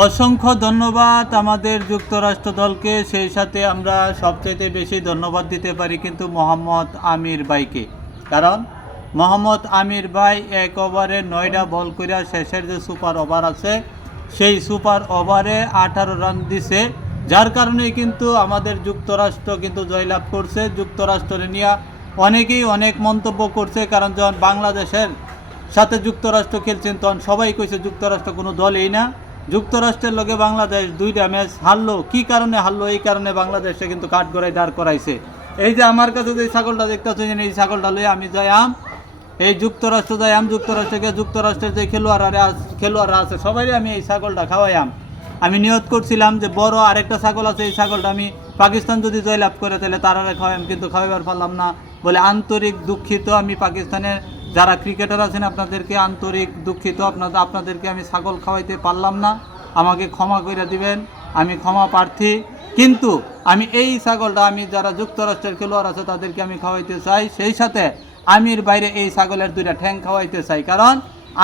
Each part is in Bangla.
অসংখ্য ধন্যবাদ আমাদের যুক্তরাষ্ট্র দলকে। সেই সাথে আমরা সবচেয়ে বেশি ধন্যবাদ দিতে পারি কিন্তু মোহাম্মদ আমির ভাইকে। কারণ মোহাম্মদ আমির ভাই এক ওভারে নয়টা বল করিয়া শেষের যে সুপার ওভার আছে, সেই সুপার ওভারে আঠারো রান দিছে। যার কারণে কিন্তু আমাদের যুক্তরাষ্ট্র কিন্তু জয়লাভ করছে। যুক্তরাষ্ট্রে নিয়ে অনেকেই অনেক মন্তব্য করছে, কারণ যখন বাংলাদেশের সাথে যুক্তরাষ্ট্র খেলছেন, তখন সবাই কইছে যুক্তরাষ্ট্র কোনো দলই না। যুক্তরাষ্ট্রের লগে বাংলাদেশ দুইটা ম্যাচ হারলো। কি কারণে হারলো? এই কারণে বাংলাদেশে কিন্তু কাঠগড়ায় দাঁড় করাইছে। এই যে আমার কাছে যে ছাগলটা দেখতেছেন এই ছাগলটা লয়ে আমি যাই আম। এই যুক্তরাষ্ট্র যাই আম যুক্তরাষ্ট্রকে যুক্তরাষ্ট্রের যে খেলোয়াড়রা খেলোয়াড়রা আছে সবাই আমি এই ছাগলটা খাওয়াইয়াম আমি। নিয়ত করছিলাম যে বড় আরেকটা ছাগল আছে, এই ছাগলটা আমি পাকিস্তান যদি জয়লাভ করে, তাহলে তারা খাওয়াইম কিন্তু খাওয়াইবার পারলাম না বলে আন্তরিক দুঃখিত আমি পাকিস্তানের যারা ক্রিকেটার আছেন, আপনাদেরকে আন্তরিক দুঃখিত। আপনাদের আপনাদেরকে আমি ছাগল খাওয়াইতে পারলাম না। আমাকে ক্ষমা করে দিবেন। আমি ক্ষমা প্রার্থী। কিন্তু আমি এই ছাগলটা, আমি যারা যুক্তরাষ্ট্রের খেলোয়াড় আছে, তাদেরকে আমি খাওয়াইতে চাই। সেই সাথে আমির বাইরে এই ছাগলের দুইটা ঠ্যাং খাওয়াইতে চাই। কারণ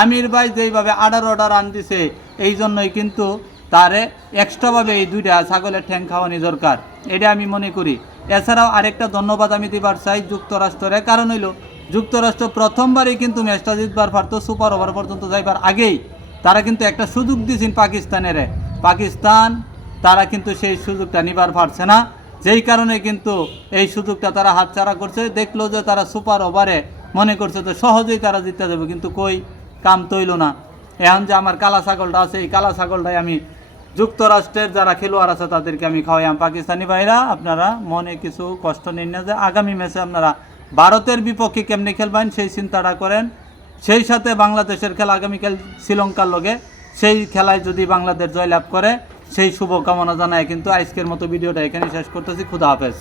আমির ভাই যেইভাবে আডার অর্ডার আন দিছে এই জন্যই কিন্তু তারে এক্সট্রাভাবে এই দুইটা ছাগলের ঠ্যাং খাওয়ানি দরকার। এটা আমি মনে করি। এছাড়াও আরেকটা ধন্যবাদ আমি দিবার চাই যুক্তরাষ্ট্রের। কারণ হইল যুক্তরাষ্ট্র প্রথমবারই কিন্তু ম্যাচটা জিতবার পারতো সুপার ওভার পর্যন্ত যাইবার আগেই। তারা কিন্তু একটা সুযোগ দিয়েছেন পাকিস্তানের। পাকিস্তান, তারা কিন্তু সেই সুযোগটা নিবার পারছে না। যেই কারণে কিন্তু এই সুযোগটা তারা হাতছাড়া করছে। দেখল যে তারা সুপার ওভারে মনে করছে যে সহজেই তারা জিততে যাবে কিন্তু কই? কাম তৈল না। এখন যে আমার কালা ছাগলটা আছে, এই কালা ছাগলটাই আমি যুক্তরাষ্ট্রের যারা খেলোয়াড় আছে তাদেরকে আমি খাওয়াইয়াম পাকিস্তানি ভাইরা, আপনারা মনে কিছু কষ্ট নিন না যে আগামী ম্যাচে আপনারা ভারতের বিপক্ষে কেমনি খেলবেন, সেই চিন্তাটা করেন। সেই সাথে বাংলাদেশের খেলা আগামীকাল শ্রীলঙ্কার লগে। সেই খেলায় যদি বাংলাদেশ জয়লাভ করে, সেই শুভকামনা জানায় কিন্তু আজকের মতো ভিডিওটা এখানে শেষ করতেছি। খুদা হাফেজ।